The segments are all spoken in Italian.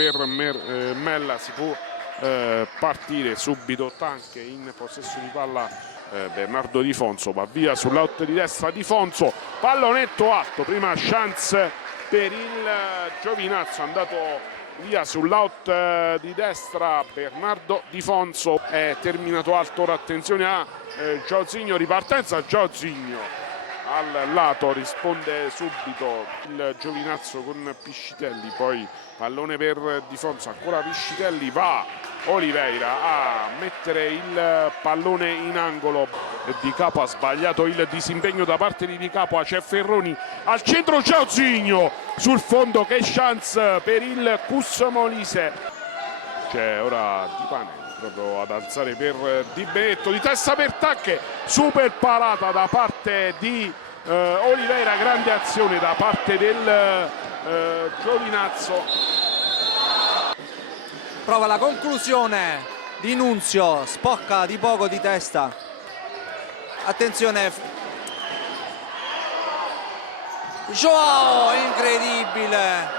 per Mella si può partire subito. Tanche in possesso di palla, Bernardo Di Fonso va via sull'out di destra. Di Fonso, pallonetto alto, prima chance per il Giovinazzo, andato via sull'out di destra Bernardo Di Fonso, è terminato alto. Ora attenzione a Giozinho, ripartenza Giozinho al lato, risponde subito il Giovinazzo con Piscitelli, poi pallone per Di Fonso, ancora Piscitelli, va Oliveira a mettere il pallone in angolo. Di Capua ha sbagliato il disimpegno da parte di Capua, c'è Ferroni al centro, Giozinho sul fondo, che chance per il Cus Molise. C'è ora Di Pane proprio ad alzare per Di Benedetto, di testa per Tacche, super parata da parte di Oliveira, grande azione da parte del Giovinazzo. Prova la conclusione di Nunzio, spocca di poco di testa, attenzione Joao, incredibile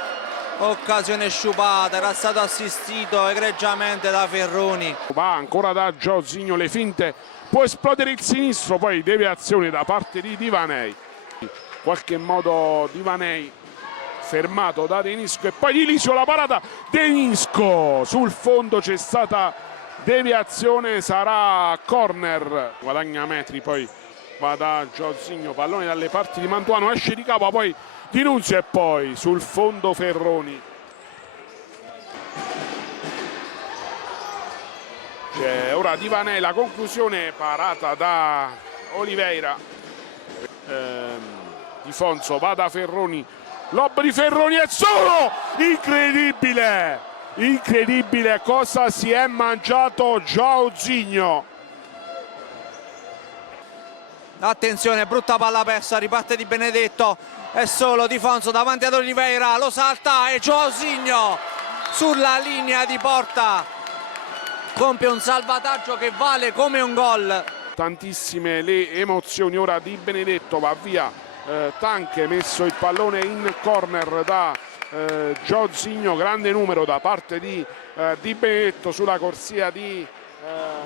occasione sciupata, era stato assistito egregiamente da Ferroni. Va ancora da Giozinho, le finte, può esplodere il sinistro, poi deviazione da parte di Divanei, in qualche modo Divanei fermato da Denisco e poi di Lisio, la parata Denisco sul fondo, c'è stata deviazione, sarà corner, guadagna metri, poi va da Giozinho, pallone dalle parti di Mantuano, esce Di Capua, poi Di Nunzio e poi sul fondo Ferroni. C'è ora Divanei, la conclusione parata da Oliveira, Di Fonso va da Ferroni, lob di Ferroni è solo, incredibile, incredibile cosa si è mangiato Giozinho. Attenzione, brutta palla persa, riparte Di Benedetto, è solo Di Fonso davanti ad Oliveira, lo salta e Giozinho sulla linea di porta compie un salvataggio che vale come un gol. Tantissime le emozioni, ora Di Benedetto va via, Tanche, messo il pallone in corner da Giozinho, grande numero da parte di Benedetto sulla corsia di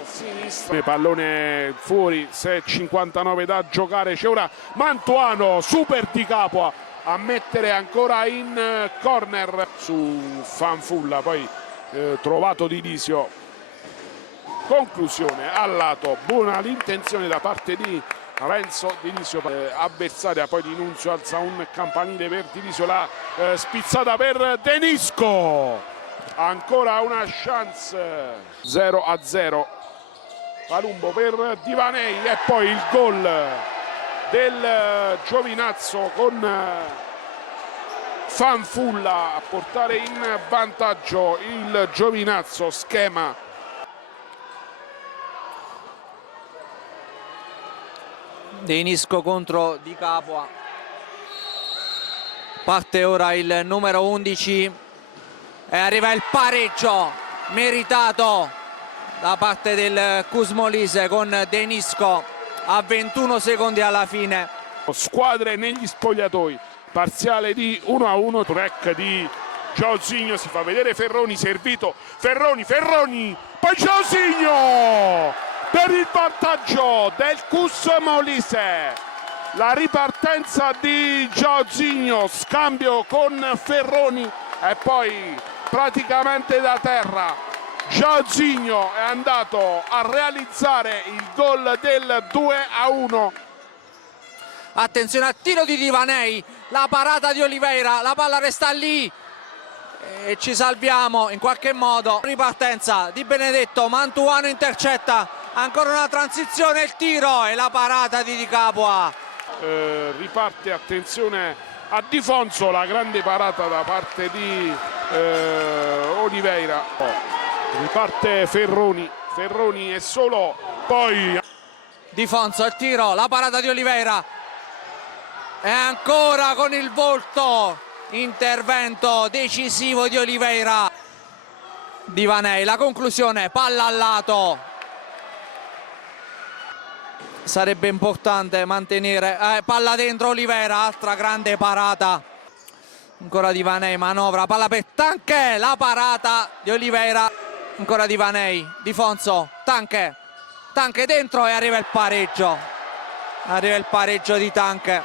sinistra, pallone fuori, 6:59 da giocare, c'è ora Mantuano, super Di Capua a mettere ancora in corner su Fanfulla, poi trovato Di Lisio, conclusione al lato, buona l'intenzione da parte di Renzo Di Lisio, avversaria poi di Nunzio, alza un campanile per Di Lisio, la spizzata per Denisco, ancora una chance, 0-0, Palumbo per Divanei e poi il gol del Giovinazzo con Fanfulla a portare in vantaggio il Giovinazzo, schema Denisco contro Di Capua, parte ora il numero 11 e arriva il pareggio meritato da parte del Cus Molise con Denisco a 21 secondi alla fine. Squadre negli spogliatoi, parziale di 1-1, track di Giozinho, si fa vedere Ferroni, servito Ferroni, poi Giozinho per il vantaggio del Cus Molise, la ripartenza di Giozinho, scambio con Ferroni e poi praticamente da terra Giozinho è andato a realizzare il gol del 2-1. Attenzione al tiro di Divanei, la parata di Oliveira, la palla resta lì e ci salviamo in qualche modo. Ripartenza di Benedetto, Mantuano intercetta, ancora una transizione, il tiro e la parata di Di Capua. Riparte, attenzione a Di Fonso, la grande parata da parte di Oliveira, riparte Ferroni è solo, poi Di Fonso, il tiro, la parata di Oliveira e ancora con il volto, intervento decisivo di Oliveira. Divanei, la conclusione, palla al lato, sarebbe importante mantenere, palla dentro Oliveira, altra grande parata. ancora Di Vanei, manovra, palla per Tanche, la parata di Oliveira, ancora Di Vanei, Di Fonso, Tanche dentro e arriva il pareggio di Tanche.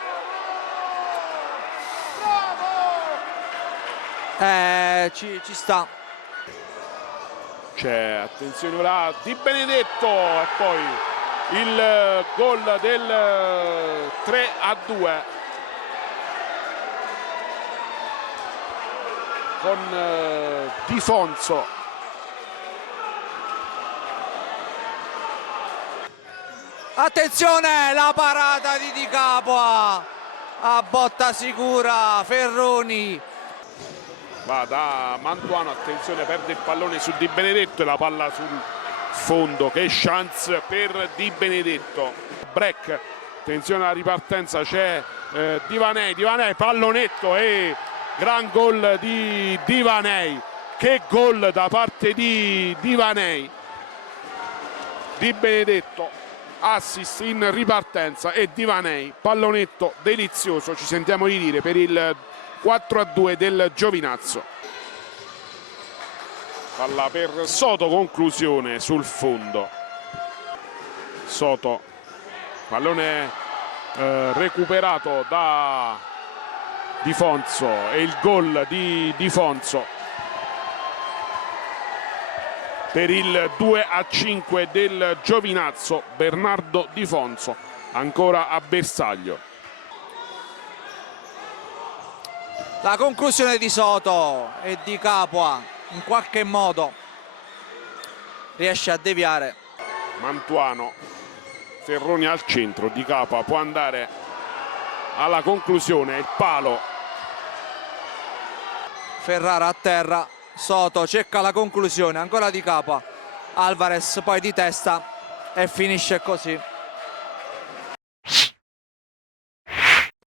Ci sta. C'è, attenzione ora, Di Benedetto e poi il gol del 3-2 con Di Fonso. Attenzione, la parata di Di Capua a botta sicura, Ferroni. Va da Mantuano, attenzione, perde il pallone su Di Benedetto e la palla sul fondo. Che chance per Di Benedetto. Break, attenzione alla ripartenza, c'è Di Vanei, pallonetto e gran gol di Di Vanei. Che gol da parte di Di Vanei. Di Benedetto assist in ripartenza e Di Vanei pallonetto delizioso, ci sentiamo di dire, per il 4-2 del Giovinazzo. Palla per Soto, conclusione sul fondo. Soto, pallone recuperato da Di Fonso e il gol di Di Fonso per il 2-5 del Giovinazzo. Bernardo Di Fonso ancora a bersaglio. La conclusione di Soto e Di Capua in qualche modo riesce a deviare. Mantuano, Ferroni al centro, Di Capua può andare alla conclusione, il palo. Ferrara a terra, Soto cerca la conclusione, ancora Di Capua, Alvarez poi di testa e finisce così.